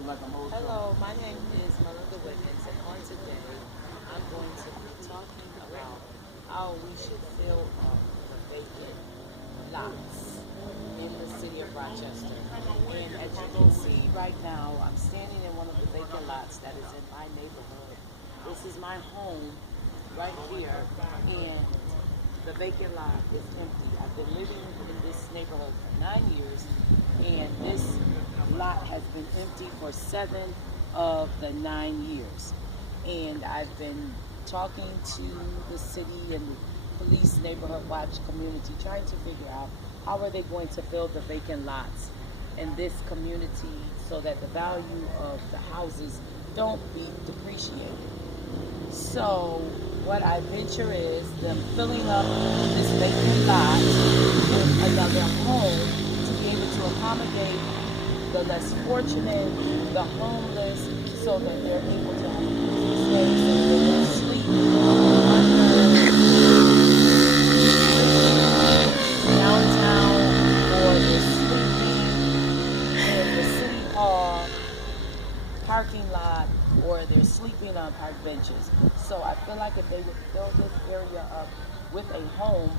Hello, my name is Melinda Wiggins, and on today I'm going to be talking about how we should fill up the vacant lots in the city of Rochester. And as you can see right now, I'm standing in one of the vacant lots that is in my neighborhood. This is my home right here, and the vacant lot is empty. I've been living in this neighborhood for 9 years, and this lot has been empty for 7 of the 9 years. And I've been talking to the city and the police neighborhood watch community, trying to figure out how are they going to fill the vacant lots in this community so that the value of the houses don't be depreciated. So what I venture is them filling up this vacant lot with another home to be able to accommodate the less fortunate, the homeless, so that they're able to have stay, so that they don't sleep downtown, or they're sleeping in the city hall parking lot, or they're sleeping on park benches. So I feel like if they would fill this area up with a home,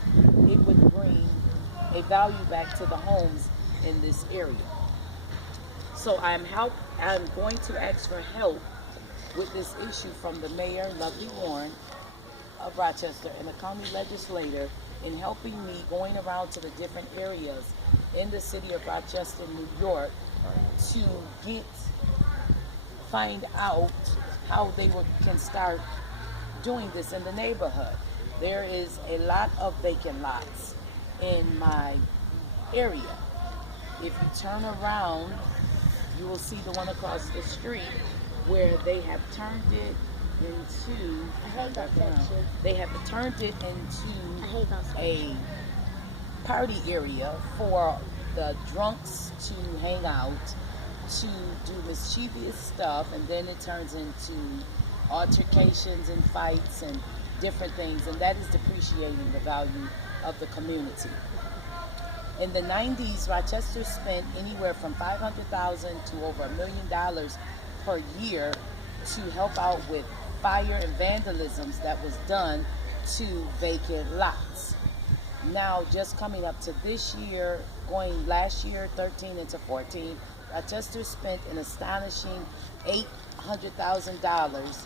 it would bring a value back to the homes in this area. So I'm going to ask for help with this issue from the mayor, Lovely Warren of Rochester, and the county legislator in helping me going around to the different areas in the city of Rochester, New York, to find out how they can start doing this in the neighborhood. There is a lot of vacant lots in my area. If you turn around, you will see the one across the street where they have turned it into a party area for the drunks to hang out, to do mischievous stuff, and then it turns into altercations and fights and different things, and that is depreciating the value of the community. In the 90s, Rochester spent anywhere from $500,000 to over $1 million per year to help out with fire and vandalisms that was done to vacant lots. Now, just coming up to this year, going last year, 13 into 14, Rochester spent an astonishing $800,000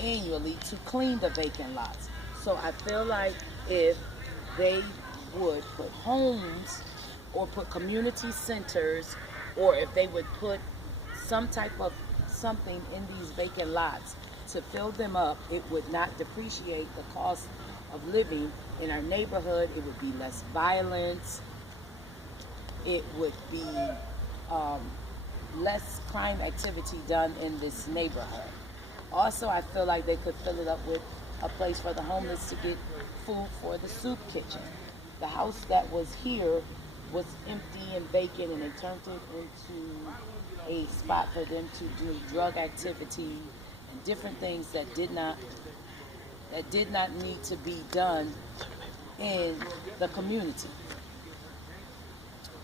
annually to clean the vacant lots. So I feel like if they would put homes or put community centers, or if they would put some type of something in these vacant lots to fill them up, it would not depreciate the cost of living in our neighborhood. It would be less violence. It would be less crime activity done in this neighborhood. Also, I feel like they could fill it up with a place for the homeless to get food for the soup kitchen. The house that was here was empty and vacant, and they turned it into a spot for them to do drug activity and different things that did not need to be done in the community.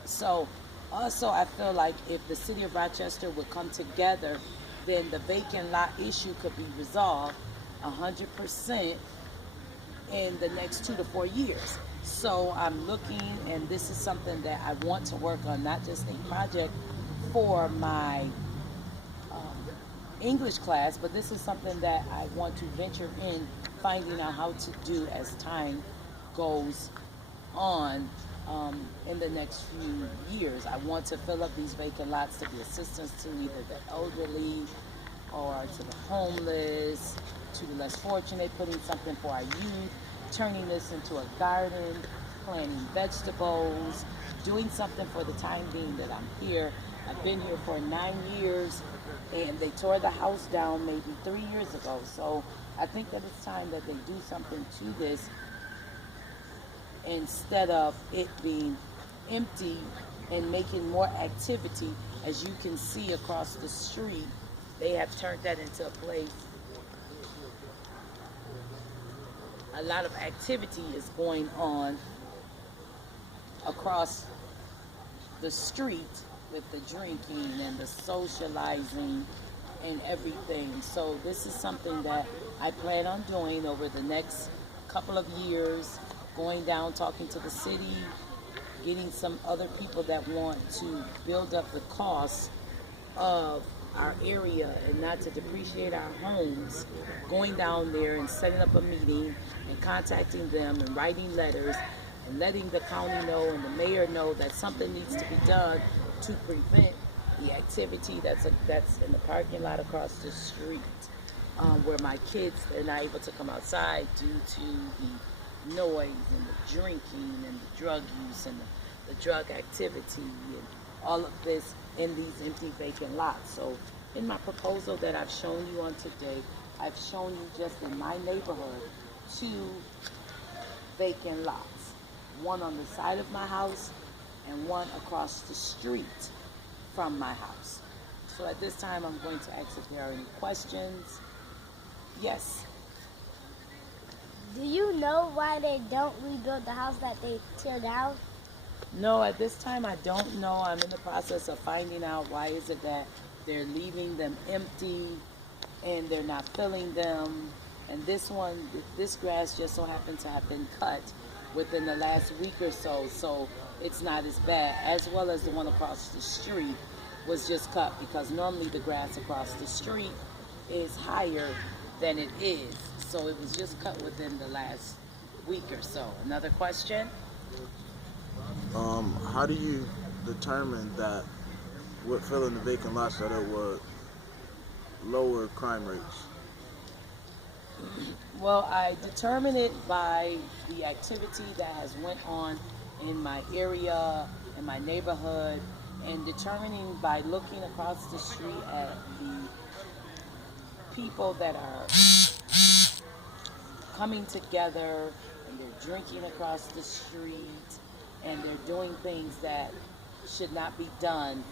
So also I feel like if the city of Rochester would come together, then the vacant lot issue could be resolved 100% in the next 2 to 4 years. So I'm looking, and this is something that I want to work on, not just a project for my English class, but this is something that I want to venture in finding out how to do as time goes on in the next few years. I want to fill up these vacant lots to be assistance to either the elderly or to the homeless, to the less fortunate, putting something for our youth, turning this into a garden, planting vegetables, doing something for the time being that I'm here. I've been here for 9 years, and they tore the house down maybe 3 years ago. So I think that it's time that they do something to this instead of it being empty and making more activity. As you can see across the street, they have turned that into a place. A lot of activity is going on across the street with the drinking and the socializing and everything. So this is something that I plan on doing over the next couple of years, going down, talking to the city, getting some other people that want to build up the cost of our area and not to depreciate our homes, going down there and setting up a meeting and contacting them and writing letters and letting the county know and the mayor know that something needs to be done to prevent the activity that's in the parking lot across the street, where my kids are not able to come outside due to the noise and the drinking and the drug use and the drug activity and all of this in these empty vacant lots. So in my proposal that I've shown you on today, I've shown you just in my neighborhood 2 vacant lots, one on the side of my house and one across the street from my house. So at this time I'm going to ask if there are any questions. Yes. Do you know why they don't rebuild the house that they tear down? No, at this time I don't know. I'm in the process of finding out why is it that they're leaving them empty and they're not filling them. And this grass just so happened to have been cut within the last week or so, so it's not as bad, as well as the one across the street was just cut because normally the grass across the street is higher than it is. So it was just cut within the last week or so. Another question? How do you determine that with filling the vacant lots that it would lower crime rates? Well, I determine it by the activity that has went on in my area, in my neighborhood, and determining by looking across the street at the people that are coming together and they're drinking across the street and they're doing things that should not be done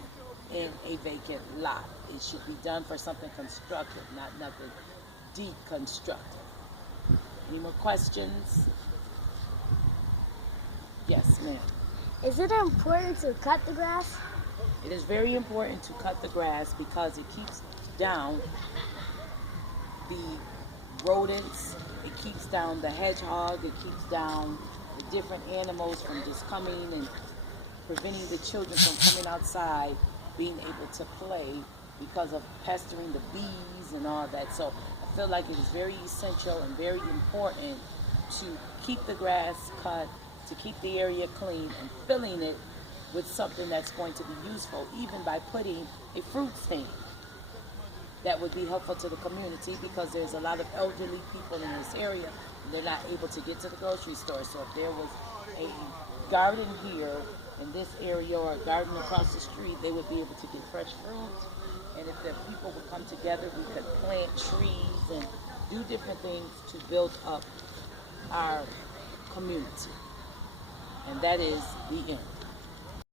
in a vacant lot. It should be done for something constructive, not nothing deconstructive. Any more questions? Yes, ma'am. Is it important to cut the grass? It is very important to cut the grass because it keeps down the rodents, it keeps down the hedgehog, it keeps down the different animals from just coming and preventing the children from coming outside, being able to play because of pestering the bees and all that. So I feel like it is very essential and very important to keep the grass cut, to keep the area clean and filling it with something that's going to be useful, even by putting a fruit stand. That would be helpful to the community because there's a lot of elderly people in this area and they're not able to get to the grocery store. So if there was a garden here in this area or a garden across the street, they would be able to get fresh fruit. And if the people would come together, we could plant trees and do different things to build up our community. And that is the end.